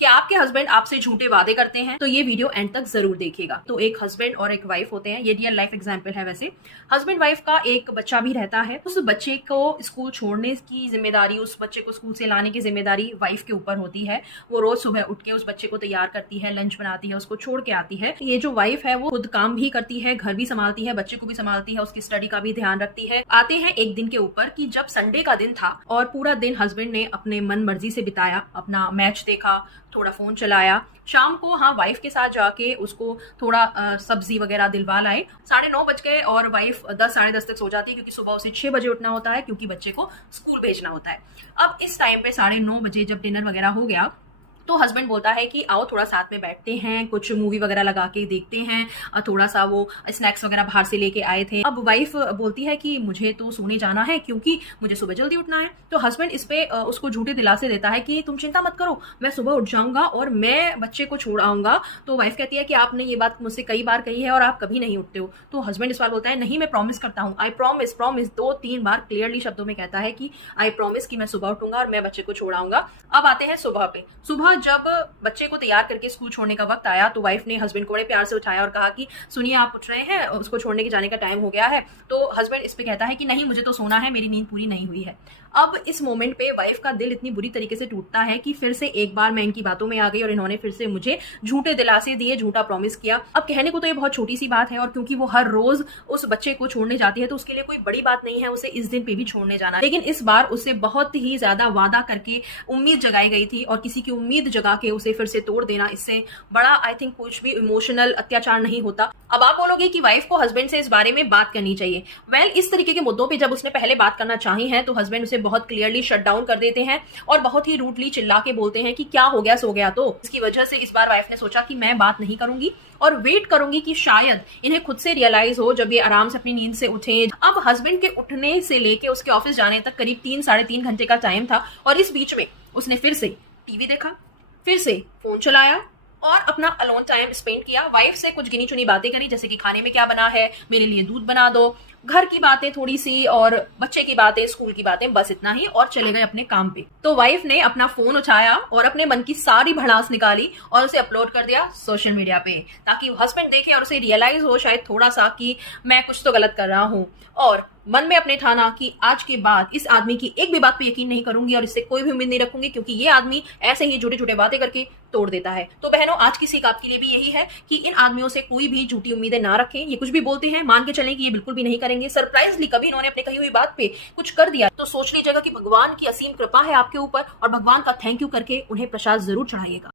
क्या आपके हस्बैंड आपसे झूठे वादे करते हैं? तो ये वीडियो एंड तक जरूर देखिएगा। तो एक हस्बैंड और एक वाइफ होते हैं, ये रियल लाइफ एग्जांपल है। वैसे हस्बैंड वाइफ का एक बच्चा भी रहता है। उस बच्चे को स्कूल छोड़ने की जिम्मेदारी, उस बच्चे को स्कूल से लाने की जिम्मेदारी वाइफ के ऊपर होती है। वो रोज सुबह उठ के उस बच्चे को तैयार करती है, लंच बनाती है, उसको छोड़ के आती है। ये जो वाइफ है वो खुद काम भी करती है, घर भी संभालती है, बच्चे को भी संभालती है, उसकी स्टडी का भी ध्यान रखती है। आते हैं एक दिन के ऊपर कि जब संडे का दिन था और पूरा दिन हस्बैंड ने अपने मन मर्जी से बिताया, अपना मैच देखा, थोड़ा फोन चलाया। शाम को वाइफ के साथ जाके उसको थोड़ा सब्जी वगैरह दिलवा लाए। 9:30 बज गए और वाइफ 10 साढ़े 10 तक सो जाती है, क्योंकि सुबह उसे 6 बजे उठना होता है, क्योंकि बच्चे को स्कूल भेजना होता है। अब इस टाइम पे 9:30 बजे जब डिनर वगैरह हो गया तो हस्बैंड बोलता है कि आओ थोड़ा साथ में बैठते हैं, कुछ मूवी वगैरह लगा के देखते हैं, थोड़ा सा वो स्नैक्स वगैरह बाहर से लेके आए थे। अब वाइफ बोलती है कि मुझे तो सोने जाना है, क्योंकि मुझे सुबह जल्दी उठना है। तो हस्बैंड इस पे उसको झूठे दिलासे देता है कि तुम चिंता मत करो, मैं सुबह उठ जाऊंगा और मैं बच्चे को छोड़ आऊंगा। तो वाइफ कहती है कि आपने ये बात मुझसे कई बार कही है और आप कभी नहीं उठते हो। तो हस्बैंड इस बार बोलता है नहीं, मैं प्रॉमिस करता हूँ, I promise promise, 2-3 bar clearly शब्दों में कहता है कि आई प्रॉमिस कि मैं सुबह उठूंगा और मैं बच्चे को छोड़ आऊंगा। अब आते हैं सुबह पे। सुबह जब बच्चे को तैयार करके स्कूल छोड़ने का वक्त आया तो वाइफ ने हस्बैंड को बड़े प्यार से उठाया और कहा कि सुनिए, आप उठ रहे हैं, उसको छोड़ने के जाने का टाइम हो गया है। तो हस्बैंड इस पे कहता है कि नहीं, मुझे तो सोना है, मेरी नींद पूरी नहीं हुई है। अब इस मोमेंट पे वाइफ का दिल इतनी बुरी तरीके से टूटता है कि फिर से एक बार मैं इनकी बातों में आ गई और इन्होंने फिर से मुझे झूठे दिलासे दिए, झूठा प्रॉमिस किया। अब कहने को तो ये बहुत छोटी सी बात है, और क्योंकि वो हर रोज उस बच्चे को छोड़ने जाती है तो उसके लिए कोई बड़ी बात नहीं है उसे इस दिन पे भी छोड़ने जाना। लेकिन इस बार उसे बहुत ही ज्यादा वादा करके उम्मीद जगाई गई थी, और किसी की उम्मीद जगा के उसे फिर से तोड़ देना, इससे बड़ा आई थिंक कुछ भी इमोशनल अत्याचार नहीं होता। अब आप बोलोगे कि वाइफ को हस्बैंड से इस बारे में बात करनी चाहिए। वेल, इस तरीके के मुद्दों पे जब उसने पहले बात करना चाही है तो हस्बैंड उसे बहुत क्लियरली शट डाउन कर देते हैं और बहुत ही रूडली चिल्ला के बोलते हैं कि क्या हो गया, सो गया। तो इसकी वजह से इस बार वाइफ ने सोचा कि मैं बात नहीं करूंगी और वेट करूंगी कि शायद इन्हें खुद से रियलाइज हो, जब ये आराम से अपनी नींद से उठे। अब हस्बैंड के उठने से लेके उसके ऑफिस जाने तक करीब 3-3.5 घंटे का टाइम था, और इस बीच में उसने फिर से टीवी देखा, फिर से फोन चलाया और अपना अलोन टाइम स्पेंड किया। वाइफ से कुछ गिनी चुनी बातें करी, जैसे कि खाने में क्या बना है, मेरे लिए दूध बना दो, घर की बातें थोड़ी सी और बच्चे की बातें, स्कूल की बातें, बस इतना ही, और चले गए अपने काम पे। तो वाइफ ने अपना फोन उठाया और अपने मन की सारी भड़ास निकाली और उसे अपलोड कर दिया सोशल मीडिया पे, ताकि हस्बैंड देखे और उसे रियलाइज हो शायद थोड़ा सा कि मैं कुछ तो गलत कर रहा हूँ। और मन में अपने ठाना कि आज के बाद इस आदमी की एक भी बात पे यकीन नहीं करूंगी और इससे कोई भी उम्मीद नहीं रखूंगी, क्योंकि ये आदमी ऐसे ही झूठे झूठे बातें करके तोड़ देता है। तो बहनों, आज की सीख आपके लिए भी यही है कि इन आदमियों से कोई भी झूठी उम्मीदें ना रखें। ये कुछ भी बोलते हैं मान के चलें कि ये बिल्कुल भी नहीं करेंगे। सरप्राइजली कभी इन्होंने अपने कही हुई बात पे कुछ कर दिया तो सोच लीजिएगा कि भगवान की असीम कृपा है आपके ऊपर, और भगवान का थैंक यू करके उन्हें प्रसाद जरूर चढ़ाइएगा।